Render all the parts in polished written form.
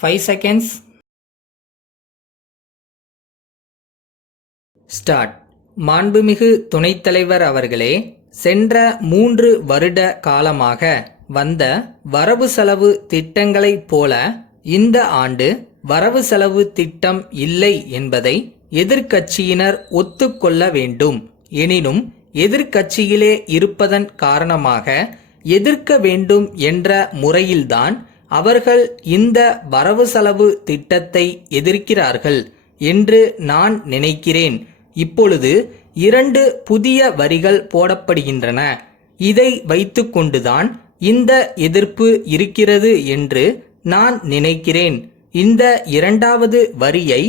5 seconds. Start. மாண்புமிகு துணைத் தலைவர் அவர்களே, சென்ற 3 வருட காலமாக வந்த வரவு செலவு திட்டங்களைப் போல இந்த ஆண்டு வரவு செலவு திட்டம் இல்லை என்பதை எதிர்க்கட்சியினர் ஒத்துக்கொள்ள வேண்டும். எனினும் எதிர்க்கட்சியிலே இருப்பதன் காரணமாக எதிர்க்க வேண்டும் என்ற முறையில்தான் அவர்கள் இந்த வரவு செலவு திட்டத்தை எதிர்க்கிறார்கள் என்று நான் நினைக்கிறேன். இப்பொழுது 2 புதிய வரிகள் போடப்படுகின்றன. இதை வைத்துக்கொண்டுதான் இந்த எதிர்ப்பு இருக்கிறது என்று நான் நினைக்கிறேன். இந்த 2வது வரியை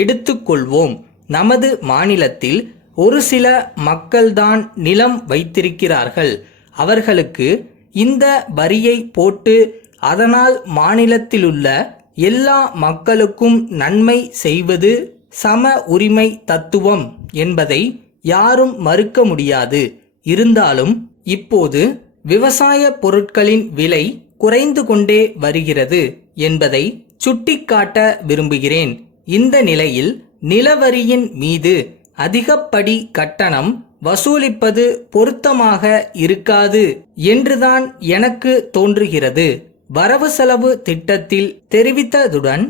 எடுத்துக்கொள்வோம். நமது மாநிலத்தில் ஒரு சில மக்கள்தான் நிலம் வைத்திருக்கிறார்கள். அவர்களுக்கு இந்த வரியை போட்டு அதனால் மாநிலத்திலுள்ள எல்லா மக்களுக்கும் நன்மை செய்வது சம உரிமை தத்துவம் என்பதை யாரும் மறுக்க முடியாது. இருந்தாலும் இப்போது விவசாய பொருட்களின் விலை குறைந்து கொண்டே வருகிறது என்பதை சுட்டிக்காட்ட விரும்புகிறேன். இந்த நிலையில் நிலவரியின் மீது அதிகப்படி கட்டணம் வசூலிப்பது பொருத்தமாக இருக்காது என்றுதான் எனக்கு தோன்றுகிறது. வரவு செலவு திட்டத்தில் தெரிவித்ததுடன்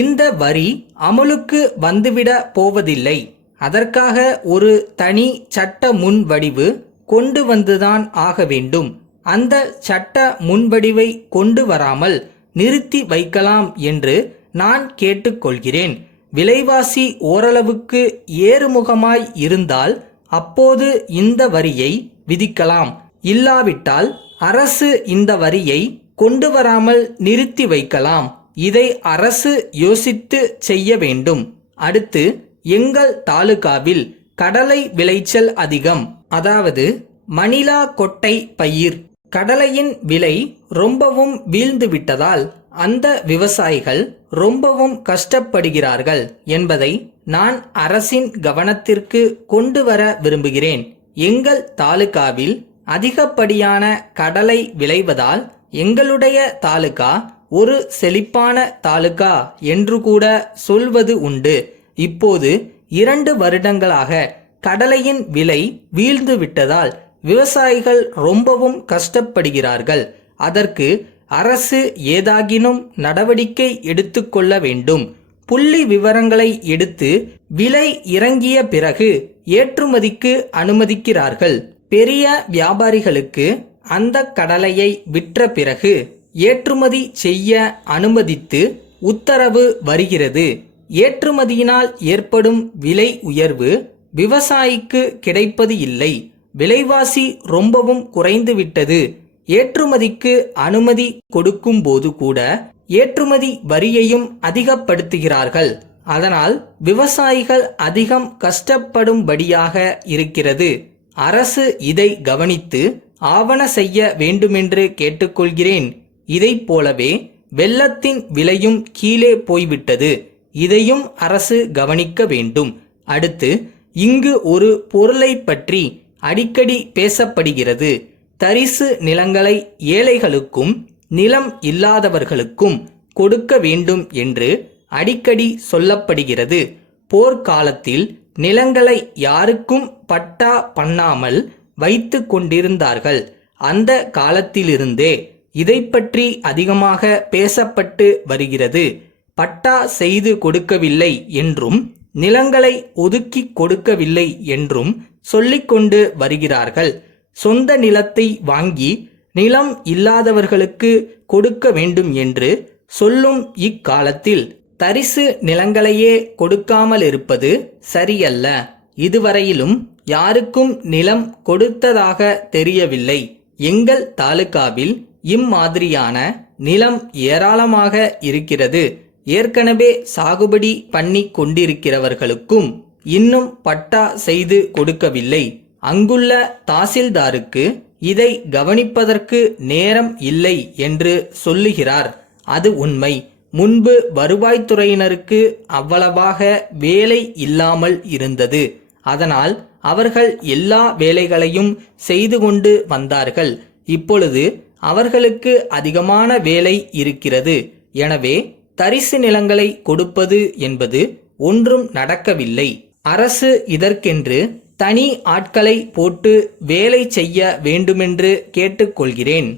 இந்த வரி அமலுக்கு வந்துவிட போவதில்லை. அதற்காக ஒரு தனி சட்ட முன்வடிவு கொண்டு வந்துதான் ஆக வேண்டும். அந்த சட்ட முன்வடிவை கொண்டு வராமல் நிறுத்தி வைக்கலாம் என்று நான் கேட்டுக்கொள்கிறேன். விலைவாசி ஓரளவுக்கு ஏறுமுகமாய் இருந்தால் அப்போது இந்த வரியை விதிக்கலாம். இல்லாவிட்டால் அரசு இந்த வரியை கொண்டு வராமல் நிறுத்தி வைக்கலாம். இதை அரசு யோசித்து செய்ய வேண்டும். அடுத்து, எங்கள் தாலுகாவில் கடலை விளைச்சல் அதிகம். அதாவது மணிலா கொட்டை பயிர். கடலையின் விலை ரொம்பவும் வீழ்ந்து விட்டதால் அந்த விவசாயிகள் ரொம்பவும் கஷ்டப்படுகிறார்கள் என்பதை நான் அரசின் கவனத்திற்கு கொண்டு வர விரும்புகிறேன். எங்கள் தாலுகாவில் அதிகப்படியான கடலை விளைவதால் எங்களுடைய தாலுகா ஒரு செழிப்பான தாலுகா என்று கூட சொல்வது உண்டு. இப்போது 2 வருடங்களாக கடலையின் விலை வீழ்ந்து விட்டதால் விவசாயிகள் ரொம்பவும் கஷ்டப்படுகிறார்கள். அதற்கு அரசு ஏதாகினும் நடவடிக்கை எடுத்துக்கொள்ள வேண்டும். புள்ளி விவரங்களை எடுத்து விலை இறங்கிய பிறகு ஏற்றுமதிக்கு அனுமதிக்கிறார்கள். பெரிய வியாபாரிகளுக்கு அந்த கடலையை விற்ற பிறகு ஏற்றுமதி செய்ய அனுமதித்து உத்தரவு வருகிறது. ஏற்றுமதியினால் ஏற்படும் விலை உயர்வு விவசாயிக்கு கிடைப்பது இல்லை. விலைவாசி ரொம்பவும் குறைந்துவிட்டது. ஏற்றுமதிக்கு அனுமதி கொடுக்கும் போது கூட ஏற்றுமதி வரியையும் அதிகப்படுத்துகிறார்கள். அதனால் விவசாயிகள் அதிகம் கஷ்டப்படும்படியாக இருக்கிறது. அரசு இதை கவனித்து ஆவண செய்ய வேண்டுமென்று கேட்டுக்கொள்கிறேன். இதைப் போலவே வெல்லத்தின் விலையும் கீழே போய்விட்டது. இதையும் அரசு கவனிக்க வேண்டும். அடுத்து, இங்கு ஒரு பொருளை பற்றி அடிக்கடி பேசப்படுகிறது. தரிசு நிலங்களை ஏழைகளுக்கும் நிலம் இல்லாதவர்களுக்கும் கொடுக்க வேண்டும் என்று அடிக்கடி சொல்லப்படுகிறது. போர்க்காலத்தில் நிலங்களை யாருக்கும் பட்டா பண்ணாமல் வைத்து கொண்டிருந்தார்கள். அந்த காலத்திலிருந்தே இதை பற்றி அதிகமாக பேசப்பட்டு வருகிறது. பட்டா செய்து கொடுக்கவில்லை என்றும் நிலங்களை ஒதுக்கி கொடுக்கவில்லை என்றும் சொல்லிக்கொண்டு வருகிறார்கள். சொந்த நிலத்தை வாங்கி நிலம் இல்லாதவர்களுக்கு கொடுக்க வேண்டும் என்று சொல்லும் இக்காலத்தில் தரிசு நிலங்களையே கொடுக்காமல் இருப்பது சரியல்ல. இதுவரையிலும் யாருக்கும் நிலம் கொடுத்ததாக தெரியவில்லை. எங்கள் தாலுகாவில் இம்மாதிரியான நிலம் ஏராளமாக இருக்கிறது. ஏற்கனவே சாகுபடி பண்ணி கொண்டிருக்கிறவர்களுக்கும் இன்னும் பட்டா செய்து கொடுக்கவில்லை. அங்குள்ள தாசில்தாருக்கு இதை கவனிப்பதற்கு நேரம் இல்லை என்று சொல்லுகிறார். அது உண்மை. முன்பு வருவாய்த்துறையினருக்கு அவ்வளவாக வேலை இல்லாமல் இருந்தது. அதனால் அவர்கள் எல்லா வேலைகளையும் செய்து கொண்டு வந்தார்கள். இப்பொழுது அவர்களுக்கு அதிகமான வேலை இருக்கிறது. எனவே தரிசு நிலங்களை கொடுப்பது என்பது ஒன்றும் நடக்கவில்லை. அரசு இதற்கென்று தனி ஆட்களை போட்டு வேலை செய்ய வேண்டுமென்று கேட்டுக்கொள்கிறேன்.